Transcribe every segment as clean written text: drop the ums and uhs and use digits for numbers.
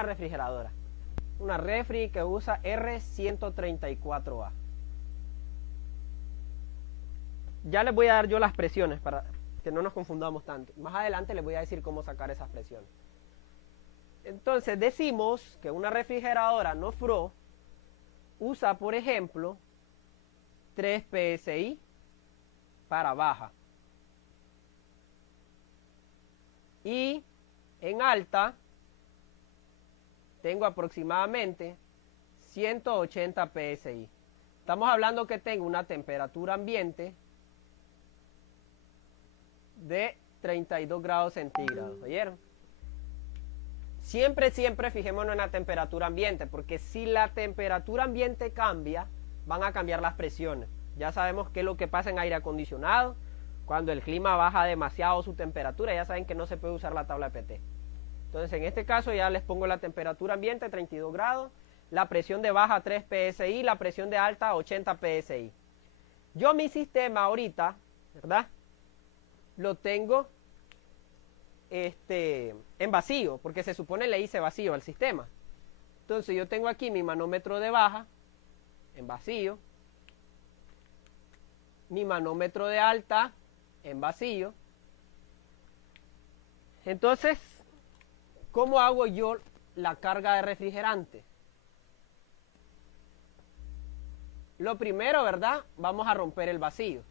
una refrigeradora. Una refri que usa R134A. Ya les voy a dar yo las presiones para que no nos confundamos tanto. Más adelante les voy a decir cómo sacar esas presiones. Entonces decimos que una refrigeradora no fro usa, por ejemplo, 3 PSI para baja. Y en alta tengo aproximadamente 180 PSI. Estamos hablando que tengo una temperatura ambiente de 32 grados centígrados. ¿Oyeron? Siempre fijémonos en la temperatura ambiente, porque si la temperatura ambiente cambia, van a cambiar las presiones. Ya sabemos qué es lo que pasa en aire acondicionado. Cuando el clima baja demasiado su temperatura, ya saben que no se puede usar la tabla de PT. Entonces, en este caso ya les pongo la temperatura ambiente 32 grados, la presión de baja 3 PSI, la presión de alta 80 PSI. Yo mi sistema ahorita, ¿verdad? Lo tengo en vacío, porque se supone le hice vacío al sistema. Entonces yo tengo aquí mi manómetro de baja en vacío, mi manómetro de alta en vacío. Entonces, ¿cómo hago yo la carga de refrigerante? Lo primero, ¿verdad? Vamos a romper el vacío.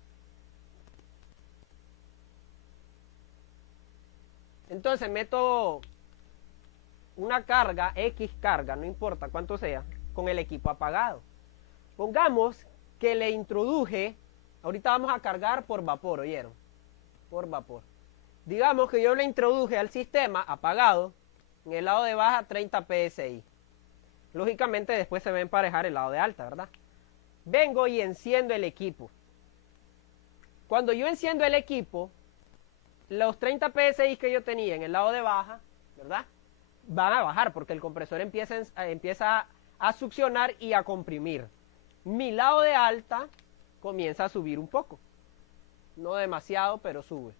Entonces meto una carga, X carga, no importa cuánto sea, con el equipo apagado. Pongamos que le introduje, ahorita vamos a cargar por vapor, ¿oyeron? Por vapor. Digamos que yo le introduje al sistema apagado, en el lado de baja 30 PSI. Lógicamente después se va a emparejar el lado de alta, ¿verdad? Vengo y enciendo el equipo. Cuando yo enciendo el equipo, los 30 PSI que yo tenía en el lado de baja, ¿verdad? Van a bajar porque el compresor empieza a succionar y a comprimir. Mi lado de alta comienza a subir un poco. No demasiado, pero sube.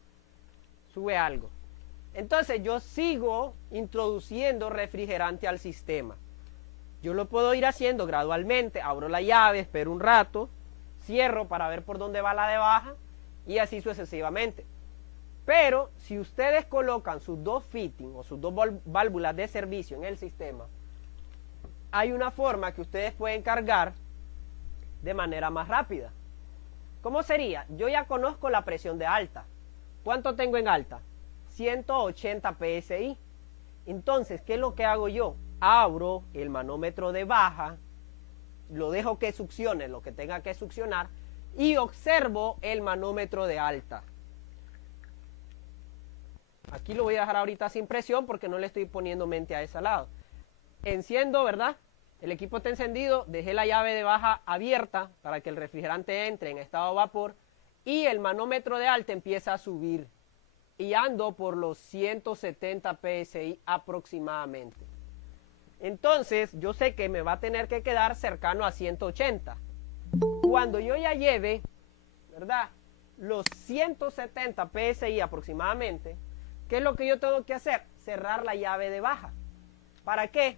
Sube algo. Entonces yo sigo introduciendo refrigerante al sistema. Yo lo puedo ir haciendo gradualmente. Abro la llave, espero un rato, cierro para ver por dónde va la de baja y así sucesivamente. Pero si ustedes colocan sus dos fittings o sus dos válvulas de servicio en el sistema, hay una forma que ustedes pueden cargar de manera más rápida. ¿Cómo sería? Yo ya conozco la presión de alta. ¿Cuánto tengo en alta? 180 PSI. Entonces, ¿qué es lo que hago yo? Abro el manómetro de baja, lo dejo que succione lo que tenga que succionar y observo el manómetro de alta. Aquí lo voy a dejar ahorita sin presión porque no le estoy poniendo mente a ese lado. Enciendo, ¿verdad? El equipo está encendido, dejé la llave de baja abierta para que el refrigerante entre en estado de vapor y el manómetro de alta empieza a subir y ando por los 170 PSI aproximadamente. Entonces yo sé que me va a tener que quedar cercano a 180. Cuando yo ya lleve, ¿verdad?, los 170 PSI aproximadamente, ¿qué es lo que yo tengo que hacer? Cerrar la llave de baja. ¿Para qué?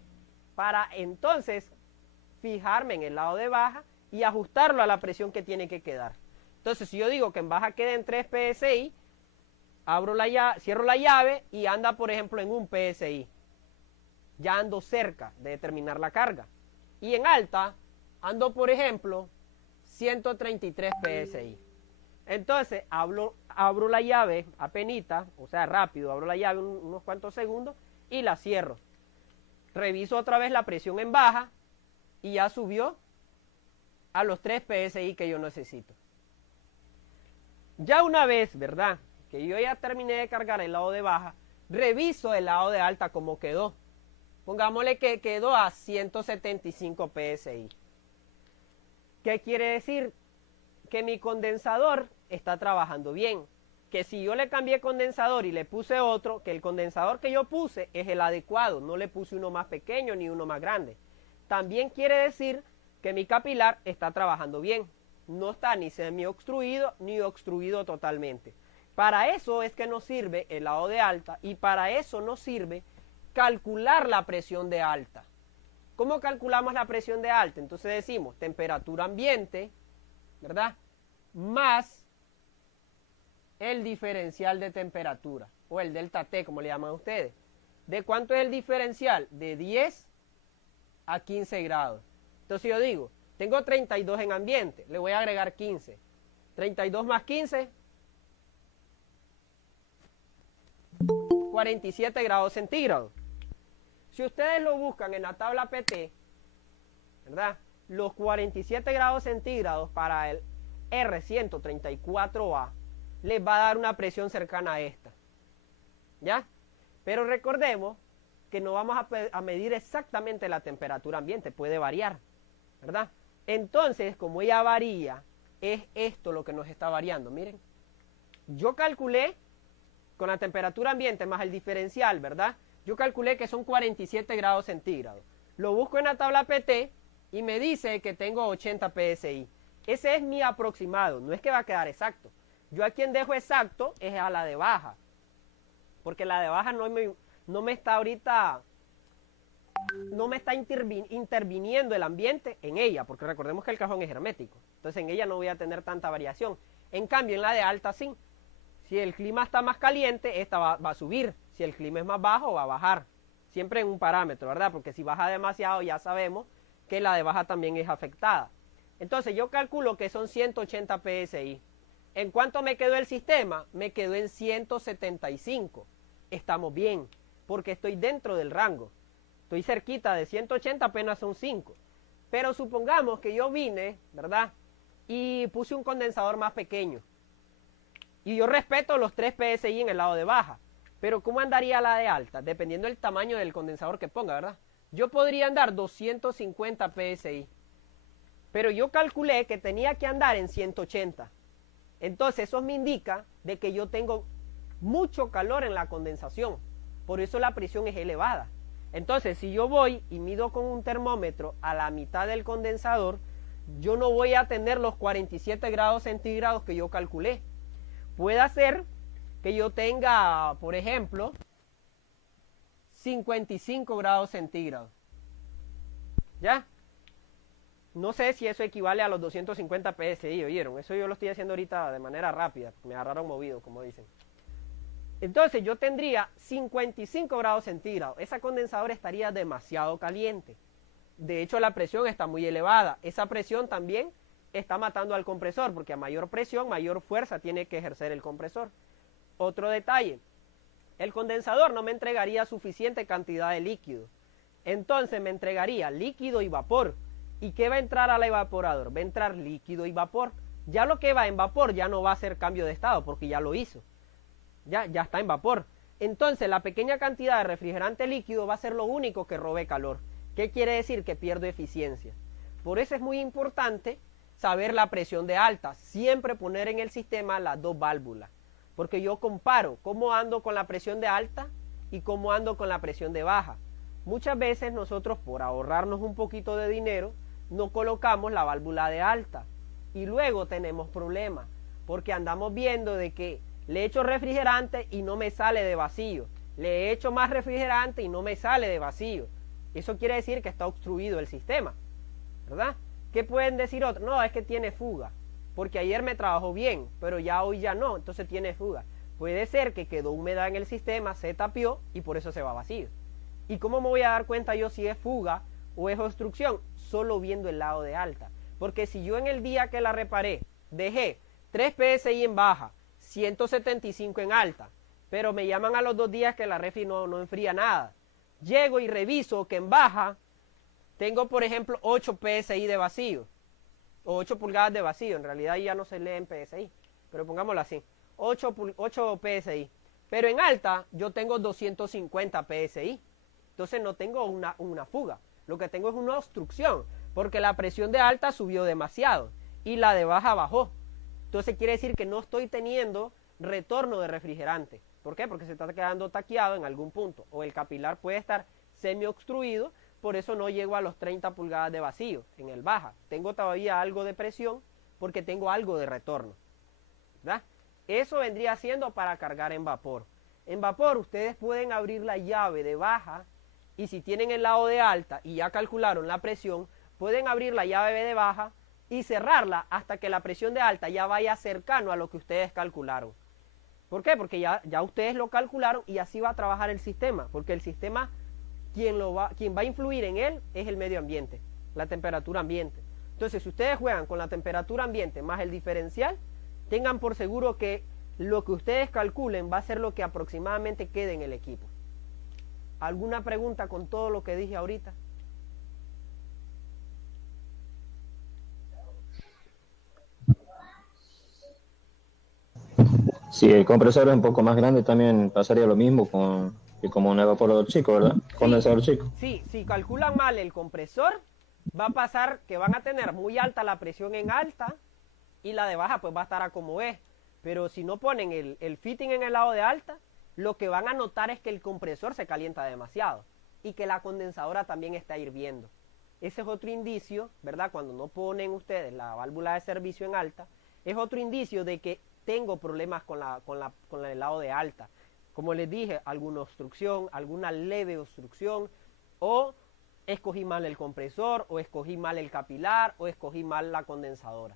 Para entonces fijarme en el lado de baja y ajustarlo a la presión que tiene que quedar. Entonces, si yo digo que en baja queden 3 PSI, cierro la llave y anda, por ejemplo, en 1 PSI. Ya ando cerca de terminar la carga. Y en alta, ando, por ejemplo, 133 PSI. Entonces, abro la llave apenita, o sea, rápido, abro la llave unos cuantos segundos y la cierro. Reviso otra vez la presión en baja y ya subió a los 3 PSI que yo necesito. Ya una vez, ¿verdad?, que yo ya terminé de cargar el lado de baja, reviso el lado de alta como quedó. Pongámosle que quedó a 175 PSI. ¿Qué quiere decir? Que mi condensador está trabajando bien. Que si yo le cambié condensador y le puse otro, que el condensador que yo puse es el adecuado, no le puse uno más pequeño ni uno más grande. También quiere decir que mi capilar está trabajando bien. No está ni semi-obstruido ni obstruido totalmente. Para eso es que nos sirve el lado de alta y para eso nos sirve calcular la presión de alta. ¿Cómo calculamos la presión de alta? Entonces decimos temperatura ambiente, ¿verdad? Más el diferencial de temperatura, o el delta T, como le llaman ustedes. ¿De cuánto es el diferencial? De 10 a 15 grados. Entonces yo digo, tengo 32 en ambiente, le voy a agregar 15. 32 más 15, 47 grados centígrados. Si ustedes lo buscan en la tabla PT, ¿verdad? Los 47 grados centígrados para el R134A les va a dar una presión cercana a esta. ¿Ya? Pero recordemos que no vamos a medir exactamente la temperatura ambiente, puede variar, ¿verdad? Entonces, como ella varía, es esto lo que nos está variando. Miren, yo calculé con la temperatura ambiente más el diferencial, ¿verdad? Yo calculé que son 47 grados centígrados. Lo busco en la tabla PT y me dice que tengo 80 PSI. Ese es mi aproximado, no es que va a quedar exacto. Yo a quien dejo exacto es a la de baja, porque la de baja no me está ahorita, no me está interviniendo el ambiente en ella, porque recordemos que el cajón es hermético. Entonces en ella no voy a tener tanta variación. En cambio en la de alta sí. Si el clima está más caliente, esta va a subir. Si el clima es más bajo, va a bajar. Siempre en un parámetro, ¿verdad? Porque si baja demasiado, ya sabemos que la de baja también es afectada. Entonces yo calculo que son 180 PSI. ¿En cuánto me quedó el sistema? Me quedó en 175. Estamos bien, porque estoy dentro del rango. Estoy cerquita de 180, apenas son 5. Pero supongamos que yo vine, ¿verdad? Y puse un condensador más pequeño. Y yo respeto los 3 PSI en el lado de baja. Pero ¿cómo andaría la de alta? Dependiendo del tamaño del condensador que ponga, ¿verdad? Yo podría andar 250 PSI. Pero yo calculé que tenía que andar en 180. Entonces eso me indica de que yo tengo mucho calor en la condensación. Por eso la presión es elevada. Entonces si yo voy y mido con un termómetro a la mitad del condensador, yo no voy a tener los 47 grados centígrados que yo calculé. Puede ser que yo tenga, por ejemplo, 55 grados centígrados. ¿Ya? No sé si eso equivale a los 250 PSI, ¿oyeron? Eso yo lo estoy haciendo ahorita de manera rápida, me agarraron movido, como dicen. Entonces yo tendría 55 grados centígrados. Esa condensadora estaría demasiado caliente. De hecho, la presión está muy elevada. Esa presión también está matando al compresor, porque a mayor presión, mayor fuerza tiene que ejercer el compresor. Otro detalle, el condensador no me entregaría suficiente cantidad de líquido. Entonces me entregaría líquido y vapor. ¿Y qué va a entrar al evaporador? Va a entrar líquido y vapor. Ya lo que va en vapor ya no va a hacer cambio de estado, porque ya lo hizo. Ya está en vapor. Entonces la pequeña cantidad de refrigerante líquido va a ser lo único que robe calor. ¿Qué quiere decir? Que pierdo eficiencia. Por eso es muy importante saber la presión de alta. Siempre poner en el sistema las dos válvulas. Porque yo comparo cómo ando con la presión de alta y cómo ando con la presión de baja. Muchas veces nosotros, por ahorrarnos un poquito de dinero, no colocamos la válvula de alta. Y luego tenemos problemas. Porque andamos viendo de que le echo refrigerante y no me sale de vacío. Le echo más refrigerante y no me sale de vacío. Eso quiere decir que está obstruido el sistema, ¿verdad? ¿Qué pueden decir otros? No, es que tiene fuga, porque ayer me trabajó bien, pero ya hoy ya no, entonces tiene fuga. Puede ser que quedó humedad en el sistema, se tapió y por eso se va vacío. ¿Y cómo me voy a dar cuenta yo si es fuga o es obstrucción? Solo viendo el lado de alta. Porque si yo en el día que la reparé dejé 3 PSI en baja, 175 en alta, pero me llaman a los 2 días que la refri no enfría nada, llego y reviso que en baja tengo, por ejemplo, 8 PSI de vacío, o 8 pulgadas de vacío, en realidad ya no se lee en PSI, pero pongámoslo así, 8 PSI, pero en alta yo tengo 250 PSI, entonces no tengo una fuga, lo que tengo es una obstrucción, porque la presión de alta subió demasiado, y la de baja bajó, entonces quiere decir que no estoy teniendo retorno de refrigerante. ¿Por qué? Porque se está quedando taqueado en algún punto, o el capilar puede estar semi-obstruido, por eso no llego a los 30 pulgadas de vacío en el baja. Tengo todavía algo de presión porque tengo algo de retorno, ¿verdad? Eso vendría siendo para cargar en vapor. En vapor ustedes pueden abrir la llave de baja y si tienen el lado de alta y ya calcularon la presión, pueden abrir la llave de baja y cerrarla hasta que la presión de alta ya vaya cercano a lo que ustedes calcularon. ¿Por qué? Porque ya ustedes lo calcularon y así va a trabajar el sistema, porque el sistema, quien va a influir en él es el medio ambiente, la temperatura ambiente. Entonces, si ustedes juegan con la temperatura ambiente más el diferencial, tengan por seguro que lo que ustedes calculen va a ser lo que aproximadamente quede en el equipo. ¿Alguna pregunta con todo lo que dije ahorita? Si el compresor es un poco más grande, también pasaría lo mismo que como un evaporador chico, ¿verdad? Condensador chico. Sí, si calculan mal el compresor, va a pasar que van a tener muy alta la presión en alta y la de baja pues va a estar a como es. Pero si no ponen el fitting en el lado de alta, lo que van a notar es que el compresor se calienta demasiado y que la condensadora también está hirviendo. Ese es otro indicio, ¿verdad? Cuando no ponen ustedes la válvula de servicio en alta, es otro indicio de que tengo problemas con el lado de alta. Como les dije, alguna obstrucción, alguna leve obstrucción, o escogí mal el compresor, o escogí mal el capilar, o escogí mal la condensadora.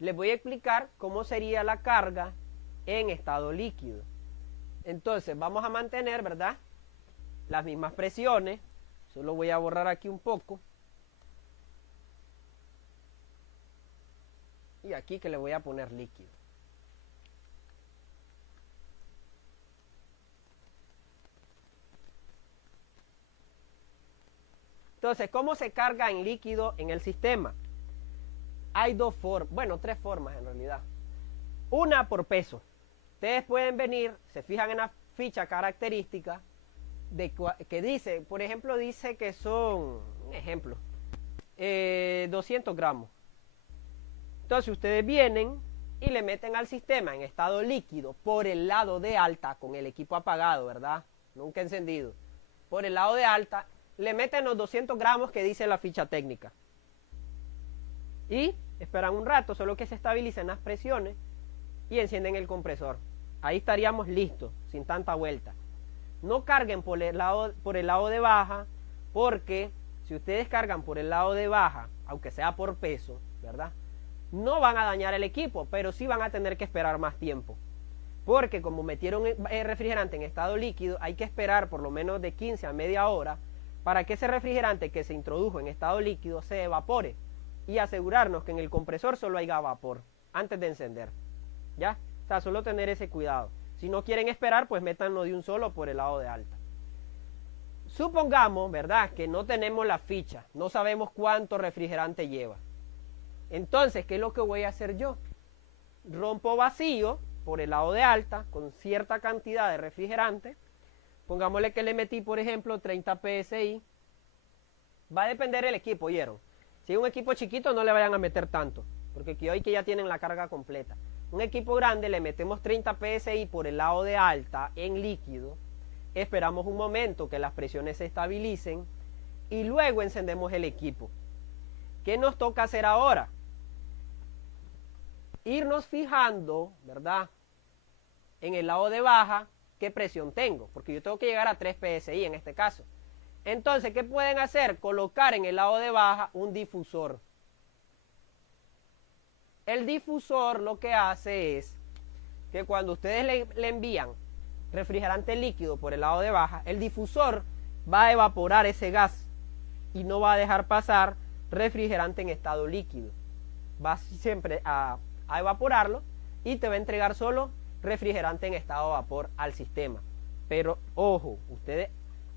Les voy a explicar cómo sería la carga en estado líquido. Entonces vamos a mantener, ¿verdad?, las mismas presiones. Solo voy a borrar aquí un poco. Y aquí que le voy a poner líquido. Entonces, ¿cómo se carga en líquido en el sistema? Hay dos formas, bueno, tres formas en realidad. Una por peso. Ustedes pueden venir, se fijan en la ficha característica que dice, por ejemplo, dice que son, un ejemplo, 200 gramos. Entonces ustedes vienen y le meten al sistema en estado líquido por el lado de alta con el equipo apagado, ¿verdad? Nunca encendido. Por el lado de alta le meten los 200 gramos que dice la ficha técnica. Y esperan un rato, solo que se estabilicen las presiones y encienden el compresor. Ahí estaríamos listos, sin tanta vuelta. No carguen por el lado de baja, porque si ustedes cargan por el lado de baja, aunque sea por peso, ¿verdad?, no van a dañar el equipo, pero sí van a tener que esperar más tiempo. Porque como metieron el refrigerante en estado líquido, hay que esperar por lo menos de 15 a media hora para que ese refrigerante que se introdujo en estado líquido se evapore y asegurarnos que en el compresor solo haya vapor antes de encender. ¿Ya? O sea, solo tener ese cuidado. Si no quieren esperar, pues métanlo de un solo por el lado de alta. Supongamos, ¿verdad?, que no tenemos la ficha, no sabemos cuánto refrigerante lleva. Entonces, ¿qué es lo que voy a hacer yo? Rompo vacío por el lado de alta con cierta cantidad de refrigerante. Pongámosle que le metí, por ejemplo, 30 PSI. Va a depender del equipo, ¿oyeron? Si es un equipo chiquito, no le vayan a meter tanto, porque hoy que ya tienen la carga completa. Un equipo grande le metemos 30 PSI por el lado de alta en líquido. Esperamos un momento que las presiones se estabilicen y luego encendemos el equipo. ¿Qué nos toca hacer ahora? Irnos fijando, ¿verdad?, en el lado de baja, qué presión tengo, porque yo tengo que llegar a 3 PSI en este caso. Entonces, ¿qué pueden hacer? Colocar en el lado de baja un difusor. El difusor lo que hace es que cuando ustedes le envían refrigerante líquido por el lado de baja, el difusor va a evaporar ese gas y no va a dejar pasar refrigerante en estado líquido. Va siempre a evaporarlo y te va a entregar solo refrigerante en estado de vapor al sistema. Pero ojo, ustedes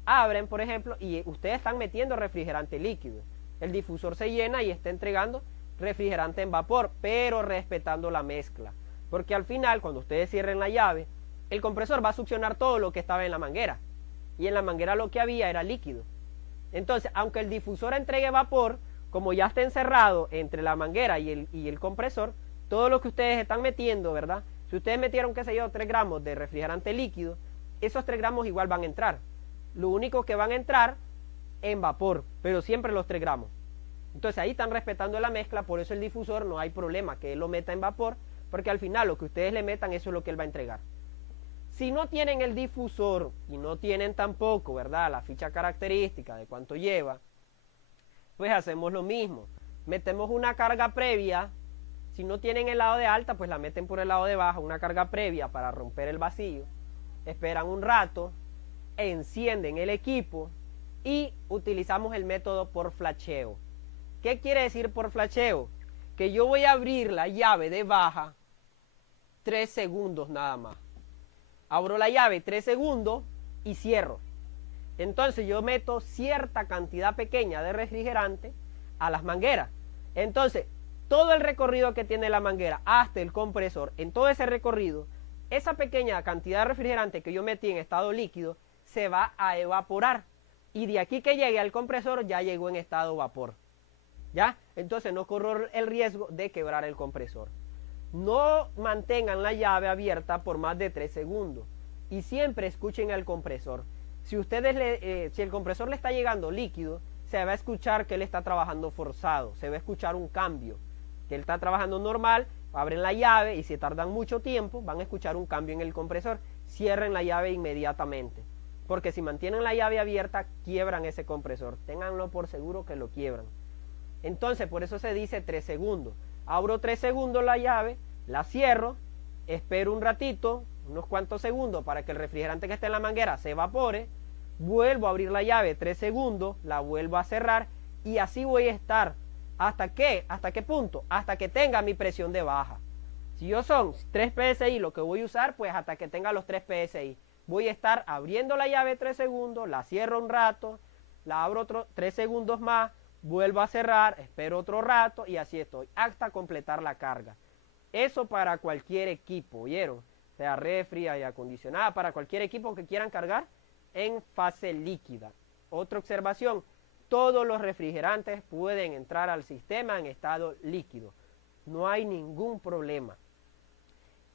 abren, por ejemplo, y ustedes están metiendo refrigerante líquido. El difusor se llena y está entregando refrigerante en vapor, pero respetando la mezcla. Porque al final, cuando ustedes cierren la llave, el compresor va a succionar todo lo que estaba en la manguera. Y en la manguera lo que había era líquido. Entonces, aunque el difusor entregue vapor, como ya está encerrado entre la manguera y el compresor, todo lo que ustedes están metiendo, ¿verdad? Si ustedes metieron, qué sé yo, 3 gramos de refrigerante líquido, esos 3 gramos igual van a entrar. Lo único que van a entrar en vapor, pero siempre los 3 gramos. Entonces ahí están respetando la mezcla, por eso el difusor no hay problema que él lo meta en vapor, porque al final lo que ustedes le metan, eso es lo que él va a entregar. Si no tienen el difusor y no tienen tampoco, ¿verdad?, la ficha característica de cuánto lleva, pues hacemos lo mismo. Metemos una carga previa. Si no tienen el lado de alta, pues la meten por el lado de baja, una carga previa para romper el vacío. Esperan un rato, encienden el equipo y utilizamos el método por flasheo. ¿Qué quiere decir por flasheo? Que yo voy a abrir la llave de baja 3 segundos nada más. Abro la llave 3 segundos y cierro. Entonces yo meto cierta cantidad pequeña de refrigerante a las mangueras. Entonces, todo el recorrido que tiene la manguera hasta el compresor, en todo ese recorrido, esa pequeña cantidad de refrigerante que yo metí en estado líquido se va a evaporar. Y de aquí que llegue al compresor ya llegó en estado vapor. ¿Ya? Entonces no corro el riesgo de quebrar el compresor. No mantengan la llave abierta por más de 3 segundos. Y siempre escuchen al compresor. Si el compresor le está llegando líquido, se va a escuchar que él está trabajando forzado. Se va a escuchar un cambio. Que él está trabajando normal, abren la llave y si tardan mucho tiempo, van a escuchar un cambio en el compresor. Cierren la llave inmediatamente. Porque si mantienen la llave abierta, quiebran ese compresor. Ténganlo por seguro que lo quiebran. Entonces, por eso se dice 3 segundos. Abro 3 segundos la llave, la cierro, espero un ratito, unos cuantos segundos para que el refrigerante que esté en la manguera se evapore, vuelvo a abrir la llave 3 segundos, la vuelvo a cerrar y así voy a estar. ¿Hasta qué? ¿Hasta qué punto? Hasta que tenga mi presión de baja. Si yo son 3 PSI lo que voy a usar, pues hasta que tenga los 3 PSI. Voy a estar abriendo la llave 3 segundos, la cierro un rato, la abro otro 3 segundos más, vuelvo a cerrar, espero otro rato y así estoy, hasta completar la carga. Eso para cualquier equipo, ¿vieron? Sea refri, aire acondicionada, para cualquier equipo que quieran cargar en fase líquida. Otra observación, todos los refrigerantes pueden entrar al sistema en estado líquido. No hay ningún problema.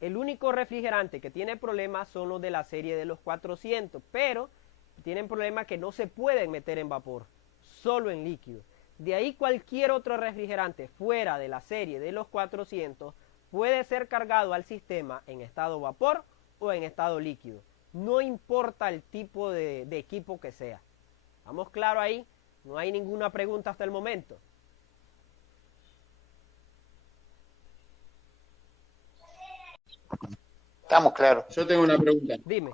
El único refrigerante que tiene problemas son los de la serie de los 400, pero tienen problemas que no se pueden meter en vapor, solo en líquido. De ahí cualquier otro refrigerante fuera de la serie de los 400 puede ser cargado al sistema en estado vapor o en estado líquido. No importa el tipo de equipo que sea. ¿Estamos claros ahí? No hay ninguna pregunta hasta el momento. Estamos claros. Yo tengo una pregunta. Dime.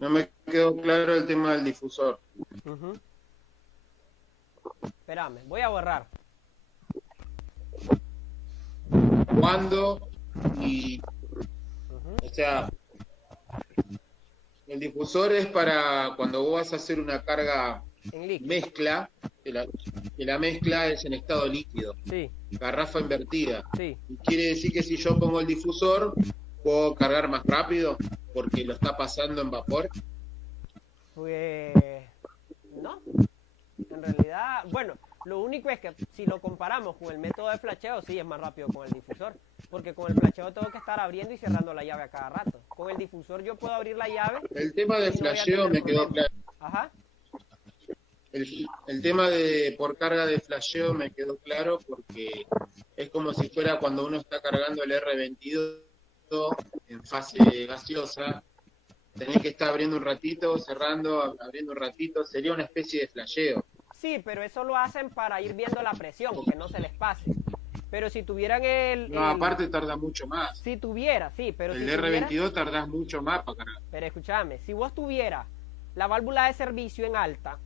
No me quedó claro el tema del difusor. Espérame, voy a borrar. ¿Cuándo? Y, o sea, el difusor es para cuando vos vas a hacer una carga mezcla, que la mezcla es en estado líquido. Sí. Garrafa invertida. Sí. Y quiere decir que si yo pongo el difusor, puedo cargar más rápido porque lo está pasando en vapor. Pues no. En realidad, bueno, lo único es que si lo comparamos con el método de flasheo, sí es más rápido con el difusor. Porque con el flasheo tengo que estar abriendo y cerrando la llave a cada rato. Con el difusor yo puedo abrir la llave. El tema de flasheo me quedó claro. Ajá. El tema de por carga de flasheo me quedó claro porque es como si fuera cuando uno está cargando el R22 en fase gaseosa, tenés que estar abriendo un ratito, cerrando, abriendo un ratito, sería una especie de flasheo. Sí, pero eso lo hacen para ir viendo la presión, que no se les pase. Pero si tuvieran No, aparte tarda mucho más. Si tuviera, sí, pero el si R22 tardás mucho más para cargar. Pero escúchame, si vos tuvieras la válvula de servicio en alta,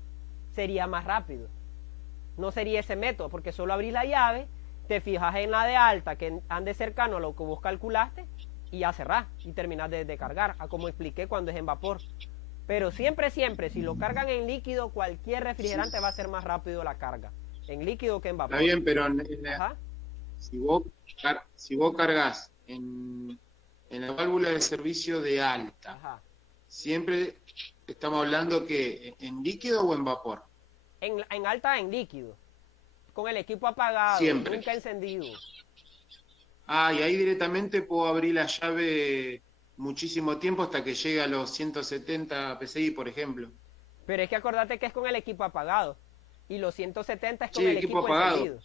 sería más rápido. No sería ese método, porque solo abrís la llave, te fijas en la de alta, que ande cercano a lo que vos calculaste, y ya cerrás, y terminás de cargar, a como expliqué cuando es en vapor. Pero siempre, si lo cargan en líquido, cualquier refrigerante va a ser más rápido la carga, en líquido que en vapor. Está bien, pero si vos cargas en la válvula de servicio de alta, Ajá. Siempre estamos hablando que en líquido o en vapor. En alta, en líquido, con el equipo apagado, siempre. Nunca encendido. Y ahí directamente puedo abrir la llave muchísimo tiempo hasta que llegue a los 170 PSI, por ejemplo. Pero es que acordate que es con el equipo apagado, y los 170 es con Sí, el equipo apagado. encendido.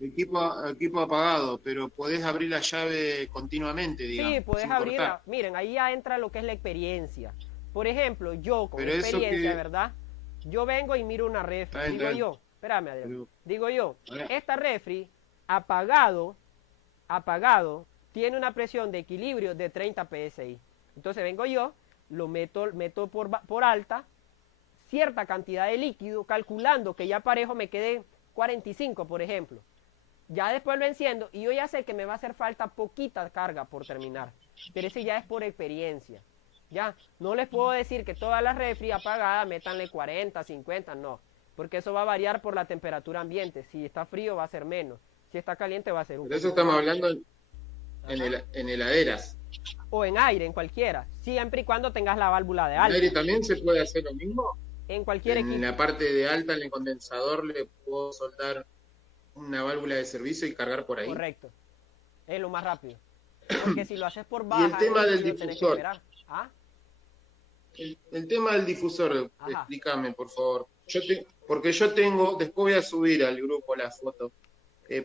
equipo apagado, pero podés abrir la llave continuamente, digamos, Sí, puedes sin abrirla. cortar. Miren, ahí ya entra lo que es la experiencia. Por ejemplo, yo con Pero eso experiencia, que... ¿verdad? Yo vengo y miro una refri. Está bien, Digo está bien. yo, espérame, Adrián. Pero- Digo yo, Ahora- esta refri apagado, tiene una presión de equilibrio de 30 psi. Entonces vengo yo, lo meto por alta, cierta cantidad de líquido, calculando que ya parejo me quede 45, por ejemplo. Ya después lo enciendo y yo ya sé que me va a hacer falta poquita carga por terminar. Pero ese ya es por experiencia. Ya, no les puedo decir que todas las refri apagadas métanle 40, 50, no. Porque eso va a variar por la temperatura ambiente. Si está frío va a ser menos. Si está caliente va a ser un Pero eso poco estamos más. hablando Ajá. en heladeras. O en aire, en cualquiera. Siempre y cuando tengas la válvula de ¿En alta. aire también se puede hacer lo mismo? En cualquier En equipo. la parte de alta, en el condensador, le puedo soldar una válvula de servicio y cargar por ahí. Correcto. Es lo más rápido. Porque si lo haces por Y baja, el tema del líquido, tenés que difusor. esperar. ¿Ah? El tema del difusor, Ajá. explícame, por favor. Porque yo tengo, después voy a subir al grupo la foto.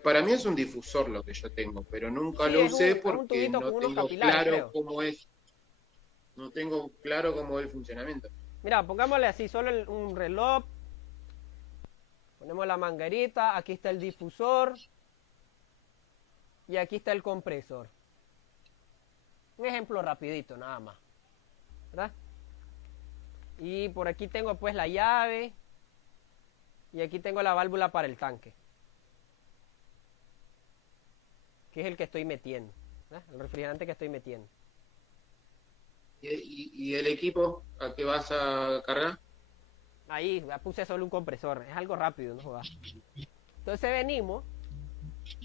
Para mí es un difusor lo que yo tengo, pero nunca Sí, lo es usé un porque tubito no con unos tengo capilares, claro creo. cómo es. No tengo claro cómo es el funcionamiento. Mira, pongámosle así, solo un reloj. Ponemos la manguerita, aquí está el difusor. Y aquí está el compresor. Un ejemplo rapidito, nada más. ¿Verdad? Y por aquí tengo pues la llave. Y aquí tengo la válvula para el tanque. Que es el que estoy metiendo. ¿Verdad? El refrigerante que estoy metiendo. ¿Y el equipo a qué vas a cargar? Ahí ya puse solo un compresor. Es algo rápido, no jodas. Entonces venimos.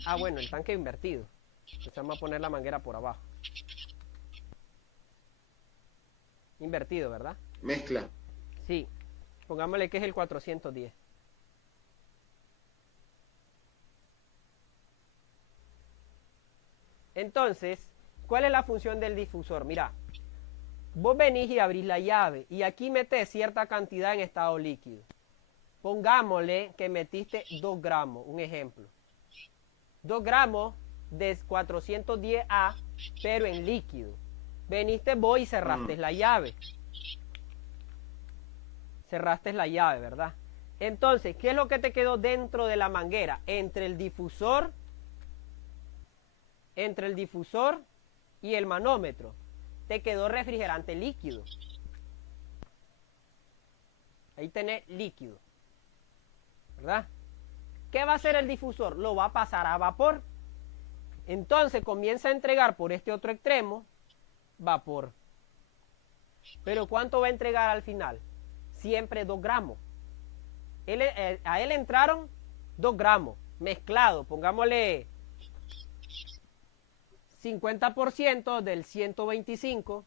Ah, bueno, el tanque invertido. Entonces vamos a poner la manguera por abajo. Invertido, ¿verdad? Mezcla. Sí. Pongámosle que es el 410. Entonces, ¿cuál es la función del difusor? Mira, vos venís y abrís la llave y aquí metés cierta cantidad en estado líquido. Pongámosle que metiste 2 gramos, un ejemplo. 2 gramos de 410A, pero en líquido. Veniste vos y cerraste la llave. Cerraste la llave, ¿verdad? Entonces, ¿qué es lo que te quedó dentro de la manguera? Entre el difusor y el manómetro. Te quedó refrigerante líquido. Ahí tenés líquido. ¿Verdad? ¿Qué va a hacer el difusor? Lo va a pasar a vapor. Entonces comienza a entregar por este otro extremo vapor. Pero ¿cuánto va a entregar al final? Siempre 2 gramos. A él entraron 2 gramos mezclado. Pongámosle 50% del 125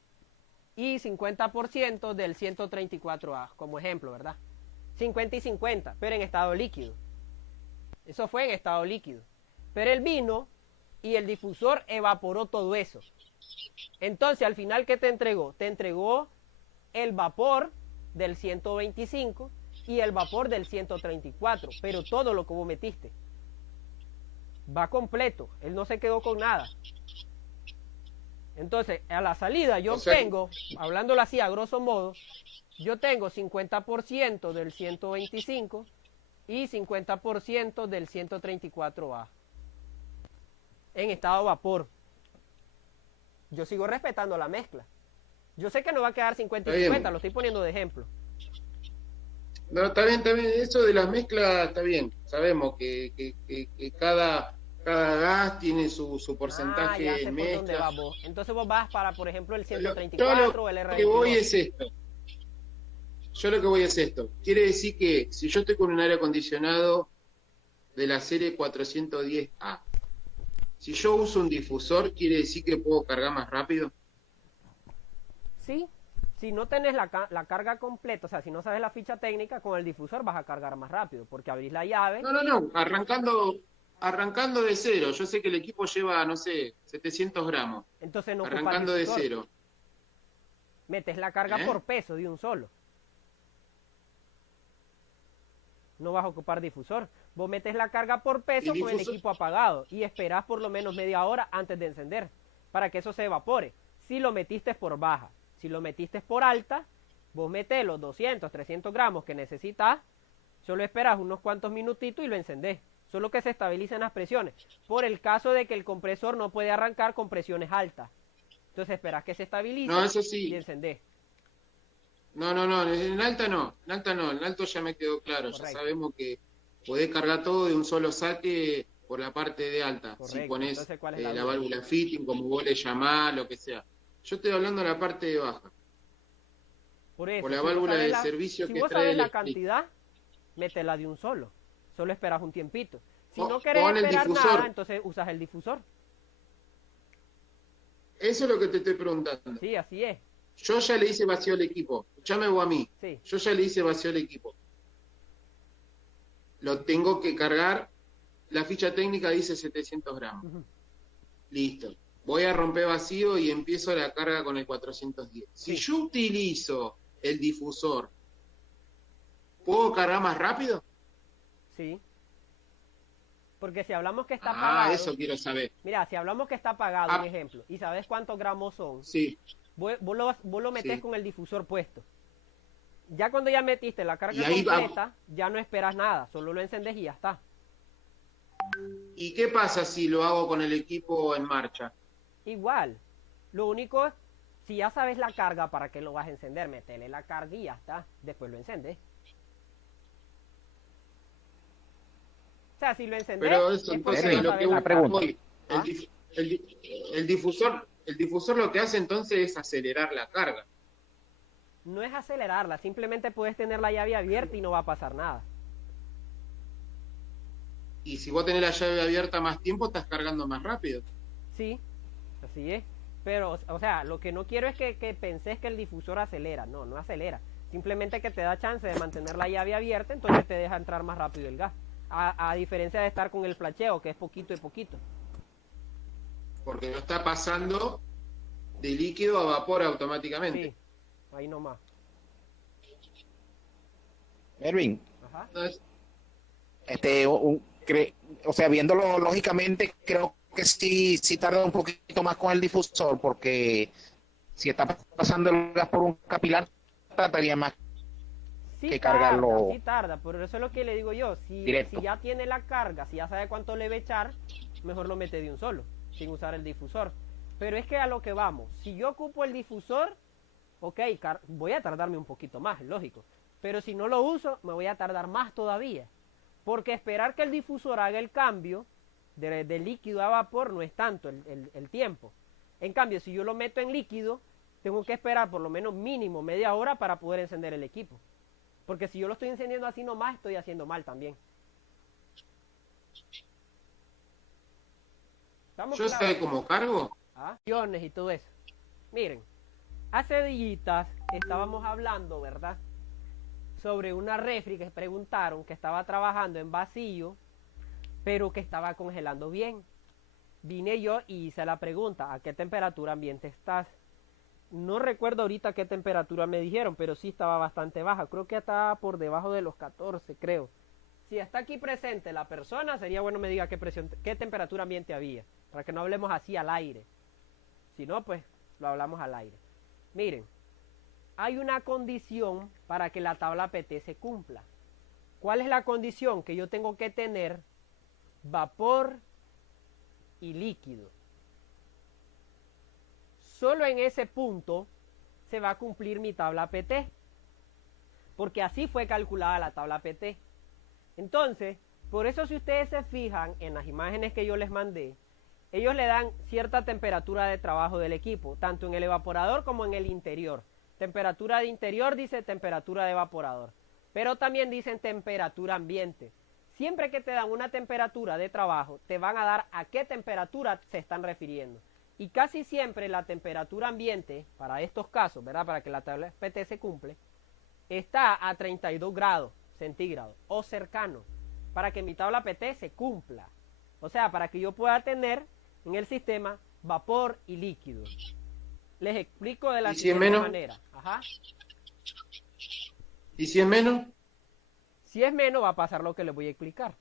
y 50% del 134A, como ejemplo, ¿verdad? 50 y 50, pero en estado líquido. Eso fue en estado líquido. Pero él vino y el difusor evaporó todo eso. Entonces, al final, ¿qué te entregó? Te entregó el vapor del 125 y el vapor del 134, pero todo lo que vos metiste. Va completo, él no se quedó con nada. Entonces, a la salida yo tengo, hablándolo así a grosso modo, yo tengo 50% del 125 y 50% del 134A en estado vapor. Yo sigo respetando la mezcla. Yo sé que no va a quedar 50 y 50, lo estoy poniendo de ejemplo. No, está bien, eso de las mezclas está bien. Sabemos que cada gas tiene su porcentaje ya sé en por dónde mezcla. vas vos. Entonces vos vas para, por ejemplo, el 134 o el Yo R22. lo que voy es esto. Yo lo que voy es esto. Quiere decir que si yo estoy con un aire acondicionado de la serie 410A, si yo uso un difusor, ¿quiere decir que puedo cargar más rápido? Sí, si no tenés la carga completa, o sea, si no sabes la ficha técnica, con el difusor vas a cargar más rápido, porque abrís la llave. No, arrancando de cero. Yo sé que el equipo lleva, no sé, 700 gramos. Entonces no arrancando de cero. Metes la carga por peso de un solo. no vas a ocupar difusor. Vos metes la carga por peso con el equipo apagado y esperás por lo menos media hora antes de encender para que eso se evapore. Si lo metiste por baja, si lo metiste por alta, vos metés los 200, 300 gramos que necesitas, solo esperas unos cuantos minutitos y lo encendés. Solo que se estabilicen las presiones. Por el caso de que el compresor no puede arrancar con presiones altas. Entonces esperas que se estabilice y encendés. No, en alta no. En alto ya me quedó claro. Correcto. Ya sabemos que podés cargar todo de un solo saque por la parte de alta. Correcto. Si pones entonces, la válvula fitting, como vos le llamás, lo que sea. Yo estoy hablando de la parte de baja. Por eso, por la válvula de servicio que trae. Si vos sabés la cantidad, métela de un solo. Solo esperas un tiempito. Si no querés esperar nada, entonces usas el difusor. Eso es lo que te estoy preguntando. Sí, así es. Yo ya le hice vacío al equipo. Escuchame vos a mí. Sí. Yo ya le hice vacío al equipo. Lo tengo que cargar. La ficha técnica dice 700 gramos. Listo. Voy a romper vacío y empiezo la carga con el 410. Si yo utilizo el difusor, ¿puedo cargar más rápido? Sí. Porque si hablamos que está apagado... eso quiero saber. Mira, si hablamos que está apagado, un ejemplo, y sabes cuántos gramos son, sí. vos lo metés con el difusor puesto. Ya cuando ya metiste la carga completa, ya no esperas nada, solo lo encendés y ya está. ¿Y qué pasa si lo hago con el equipo en marcha? Igual. Lo único es, si ya sabes la carga, ¿para qué lo vas a encender? Metele la carga y ya está. Después lo encendés. O sea, si lo encendés... Pero eso entonces lo que una pregunta. El difusor lo que hace entonces es acelerar la carga. No es acelerarla, simplemente puedes tener la llave abierta y no va a pasar nada. Y si vos tenés la llave abierta más tiempo, estás cargando más rápido. Sí, así es. Pero, o sea, lo que no quiero es que pensés que el difusor acelera. No, no acelera. Simplemente que te da chance de mantener la llave abierta, entonces te deja entrar más rápido el gas. A diferencia de estar con el flasheo, que es poquito y poquito. Porque no está pasando de líquido a vapor automáticamente. Sí, ahí nomás. Erwin. Ajá. O sea, viéndolo lógicamente, creo que sí tarda un poquito más con el difusor, porque si está pasando el gas por un capilar, trataría más que cargarlo. Sí tarda, pero eso es lo que le digo yo. Si ya tiene la carga, si ya sabe cuánto le va a echar, mejor lo mete de un solo, sin usar el difusor. Pero es que a lo que vamos, si yo ocupo el difusor, ok, voy a tardarme un poquito más, es lógico. Pero si no lo uso, me voy a tardar más todavía. Porque esperar que el difusor haga el cambio de líquido a vapor no es tanto el tiempo. En cambio, si yo lo meto en líquido, tengo que esperar por lo menos mínimo media hora para poder encender el equipo. Porque si yo lo estoy encendiendo así nomás, estoy haciendo mal también. ¿Yo sé cómo cargo? Y todo eso. Miren, hace días estábamos hablando, ¿verdad?, sobre una refri que preguntaron que estaba trabajando en vacío, pero que estaba congelando bien. Vine yo y hice la pregunta, ¿a qué temperatura ambiente estás? No recuerdo ahorita qué temperatura me dijeron, pero sí estaba bastante baja. Creo que estaba por debajo de los 14, creo. Si está aquí presente la persona, sería bueno me diga qué temperatura ambiente había, para que no hablemos así al aire. Si no, pues lo hablamos al aire. Miren, hay una condición para que la tabla PT se cumpla. ¿Cuál es la condición? Que yo tengo que tener vapor y líquido. Solo en ese punto se va a cumplir mi tabla PT, porque así fue calculada la tabla PT. Entonces, por eso si ustedes se fijan en las imágenes que yo les mandé, ellos le dan cierta temperatura de trabajo del equipo, tanto en el evaporador como en el interior. Temperatura de interior dice temperatura de evaporador, pero también dicen temperatura ambiente. Siempre que te dan una temperatura de trabajo, te van a dar a qué temperatura se están refiriendo. Y casi siempre la temperatura ambiente, para estos casos, ¿verdad?, para que la tabla PT se cumple, está a 32 grados centígrados o cercano, para que mi tabla PT se cumpla. O sea, para que yo pueda tener en el sistema vapor y líquido. Les explico de la siguiente manera. Ajá. ¿Y si es menos? Si es menos, va a pasar lo que les voy a explicar.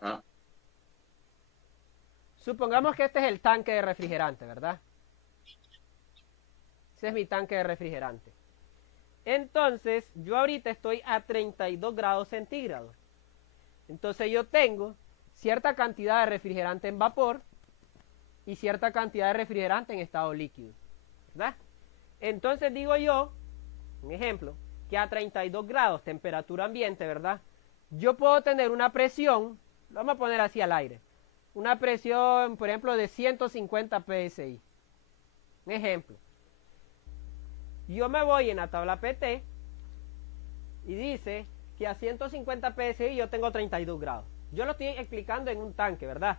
Ah, Supongamos que este es el tanque de refrigerante, ¿verdad? Ese es mi tanque de refrigerante. Entonces, yo ahorita estoy a 32 grados centígrados. Entonces yo tengo cierta cantidad de refrigerante en vapor y cierta cantidad de refrigerante en estado líquido, ¿verdad? Entonces digo yo, un ejemplo, que a 32 grados temperatura ambiente, ¿verdad? Yo puedo tener una presión, lo vamos a poner así al aire, una presión, por ejemplo, de 150 psi. Un ejemplo. Yo me voy en la tabla PT y dice que a 150 psi yo tengo 32 grados. Yo lo estoy explicando en un tanque, ¿verdad?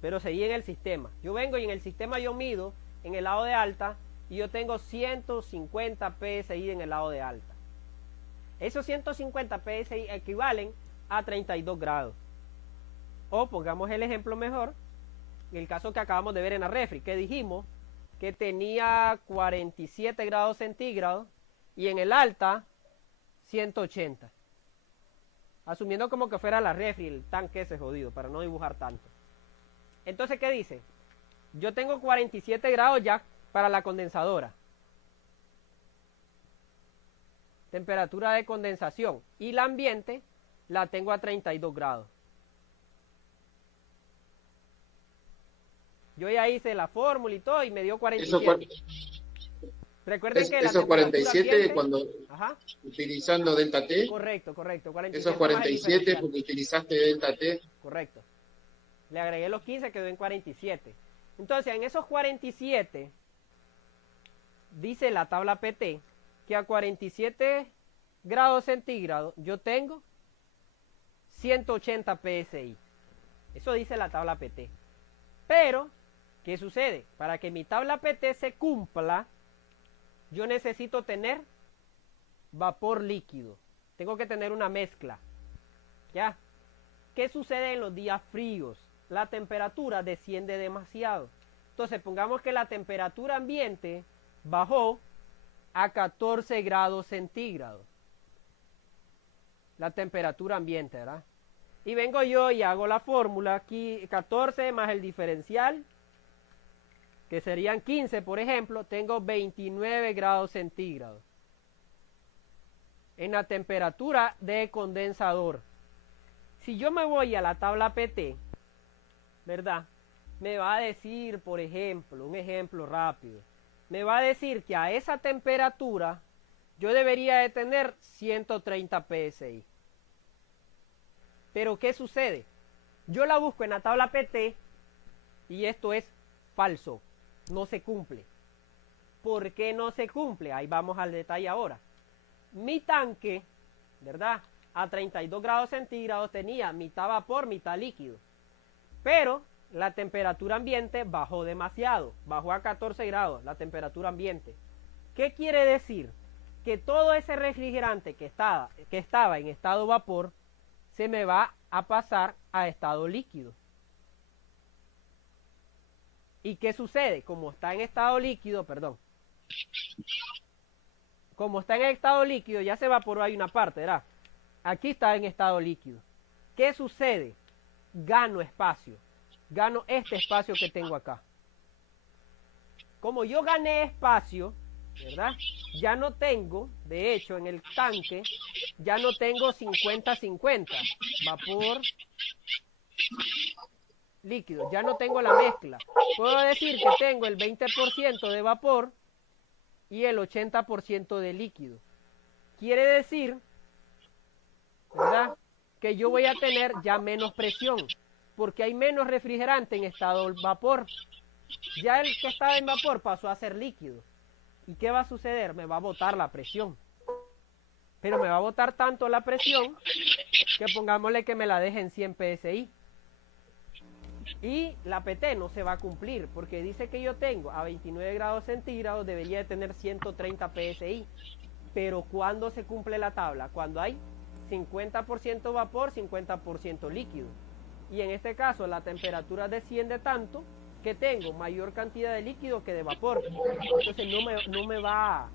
Pero seguí en el sistema. Yo vengo y en el sistema yo mido en el lado de alta y yo tengo 150 psi en el lado de alta. Esos 150 psi equivalen a 32 grados. O pongamos el ejemplo mejor, en el caso que acabamos de ver en la refri, que dijimos que tenía 47 grados centígrados y en el alta 180. Asumiendo como que fuera la refri, el tanque ese jodido, para no dibujar tanto. Entonces, ¿qué dice? Yo tengo 47 grados ya para la condensadora. Temperatura de condensación. Y la ambiente la tengo a 32 grados. Yo ya hice la fórmula y todo y me dio 47. Recuerden que esos 47 ambiente, cuando ajá, utilizando delta T, correcto, 47 esos 47 porque utilizaste delta T. Correcto. Le agregué los 15, quedó en 47. Entonces, en esos 47, dice la tabla PT, que a 47 grados centígrados yo tengo 180 psi. Eso dice la tabla PT. Pero, ¿qué sucede? Para que mi tabla PT se cumpla, yo necesito tener vapor líquido. Tengo que tener una mezcla. ¿Ya? ¿Qué sucede en los días fríos? La temperatura desciende demasiado. Entonces, pongamos que la temperatura ambiente bajó a 14 grados centígrados. La temperatura ambiente, ¿verdad? Y vengo yo y hago la fórmula aquí, 14 más el diferencial, que serían 15, por ejemplo, tengo 29 grados centígrados. En la temperatura de condensador. Si yo me voy a la tabla PT, ¿verdad? Me va a decir, por ejemplo, un ejemplo rápido. Me va a decir que a esa temperatura yo debería de tener 130 psi. Pero ¿qué sucede? Yo la busco en la tabla PT y esto es falso. No se cumple. ¿Por qué no se cumple? Ahí vamos al detalle ahora. Mi tanque, ¿verdad? A 32 grados centígrados tenía mitad vapor, mitad líquido. Pero la temperatura ambiente bajó demasiado. Bajó a 14 grados la temperatura ambiente. ¿Qué quiere decir? Que todo ese refrigerante que estaba en estado vapor se me va a pasar a estado líquido. ¿Y qué sucede? Como está en estado líquido, como está en estado líquido, ya se evaporó ahí una parte, ¿verdad? Aquí está en estado líquido. ¿Qué sucede? Gano espacio. Gano este espacio que tengo acá. Como yo gané espacio, ¿verdad? Ya no tengo, de hecho, en el tanque, ya no tengo 50-50, vapor, líquido, ya no tengo la mezcla. Puedo decir que tengo el 20% de vapor y el 80% de líquido. Quiere decir, ¿verdad?, que yo voy a tener ya menos presión, porque hay menos refrigerante en estado vapor. Ya el que estaba en vapor pasó a ser líquido. ¿Y qué va a suceder? Me va a botar la presión. Pero me va a botar tanto la presión que pongámosle que me la deje en 100 psi. Y la PT no se va a cumplir porque dice que yo tengo a 29 grados centígrados, debería de tener 130 psi. Pero ¿cuándo se cumple la tabla? Cuando hay 50% vapor, 50% líquido. Y en este caso la temperatura desciende tanto que tengo mayor cantidad de líquido que de vapor. Entonces no me va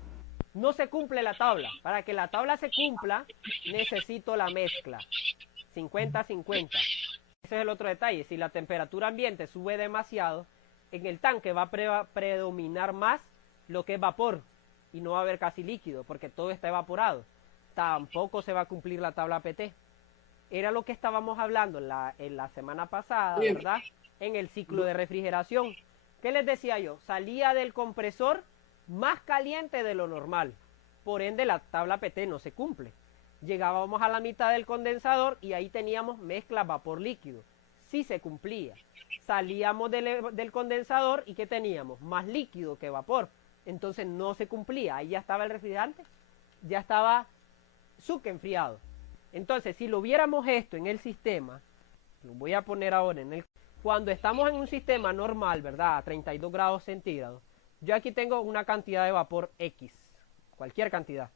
no se cumple la tabla. Para que la tabla se cumpla, necesito la mezcla. 50-50. Ese es el otro detalle. Si la temperatura ambiente sube demasiado, en el tanque va a predominar más lo que es vapor y no va a haber casi líquido porque todo está evaporado. Tampoco se va a cumplir la tabla PT. Era lo que estábamos hablando en la semana pasada, ¿verdad? En el ciclo de refrigeración. ¿Qué les decía yo? Salía del compresor más caliente de lo normal. Por ende, la tabla PT no se cumple. Llegábamos a la mitad del condensador y ahí teníamos mezcla vapor-líquido. Sí se cumplía. Salíamos del condensador y ¿qué teníamos? Más líquido que vapor. Entonces no se cumplía. Ahí ya estaba el refrigerante. Ya estaba enfriado. Entonces, si lo viéramos esto en el sistema, lo voy a poner ahora cuando estamos en un sistema normal, ¿verdad? A 32 grados centígrados, yo aquí tengo una cantidad de vapor X, cualquier cantidad.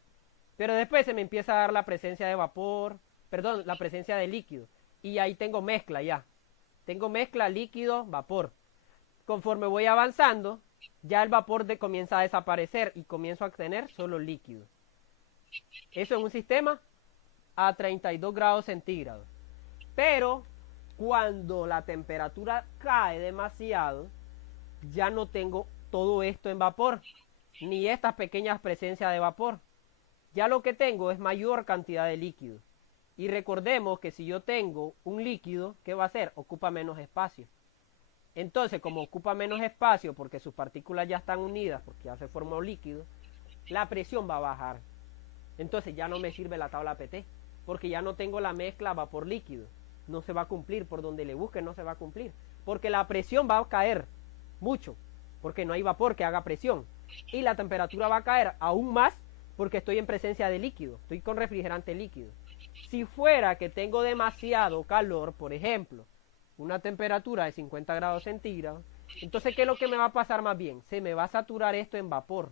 Pero después se me empieza a dar la presencia de vapor, perdón, la presencia de líquido. Y ahí tengo mezcla ya. Tengo mezcla líquido, vapor. Conforme voy avanzando, ya el vapor comienza a desaparecer y comienzo a tener solo líquido. Eso es un sistema a 32 grados centígrados. Pero cuando la temperatura cae demasiado, ya no tengo todo esto en vapor, ni estas pequeñas presencias de vapor. Ya lo que tengo es mayor cantidad de líquido. Y recordemos que si yo tengo un líquido, ¿qué va a hacer? Ocupa menos espacio. Entonces, como ocupa menos espacio porque sus partículas ya están unidas, porque ya se formó líquido, la presión va a bajar. Entonces ya no me sirve la tabla PT, porque ya no tengo la mezcla vapor-líquido. No se va a cumplir, por donde le busque no se va a cumplir. Porque la presión va a caer mucho, porque no hay vapor que haga presión. Y la temperatura va a caer aún más, porque estoy en presencia de líquido, estoy con refrigerante líquido. Si fuera que tengo demasiado calor, por ejemplo, una temperatura de 50 grados centígrados, entonces ¿qué es lo que me va a pasar más bien? Se me va a saturar esto en vapor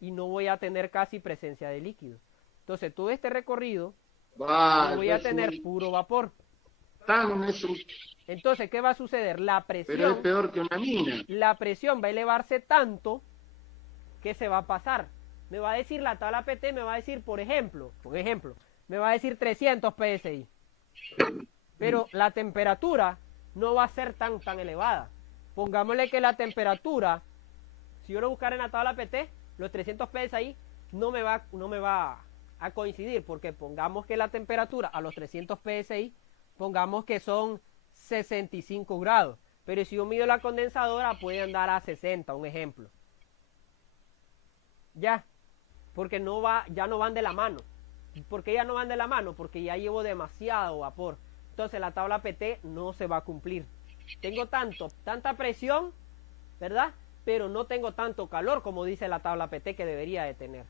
y no voy a tener casi presencia de líquido. Entonces todo este recorrido voy a tener puro vapor. Entonces, ¿qué va a suceder? La presión, pero es peor que una mina. La presión va a elevarse tanto que se va a pasar. Me va a decir la tabla PT, me va a decir, por ejemplo, me va a decir 300 psi. Pero la temperatura no va a ser tan elevada. Pongámosle que la temperatura, si yo lo buscara en la tabla PT, los 300 psi no me va a coincidir, porque pongamos que la temperatura a los 300 psi, pongamos que son 65 grados. Pero si yo mido la condensadora, puede andar a 60, un ejemplo. Ya. Porque ya no van de la mano. ¿Por qué ya no van de la mano? Porque ya llevo demasiado vapor. Entonces la tabla PT no se va a cumplir. Tengo tanta presión, ¿verdad? Pero no tengo tanto calor como dice la tabla PT que debería de tener.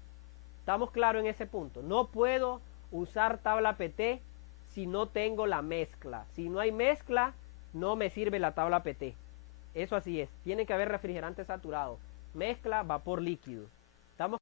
¿Estamos claros en ese punto? No puedo usar tabla PT si no tengo la mezcla. Si no hay mezcla, no me sirve la tabla PT. Eso así es. Tiene que haber refrigerante saturado. Mezcla, vapor líquido. ¿Estamos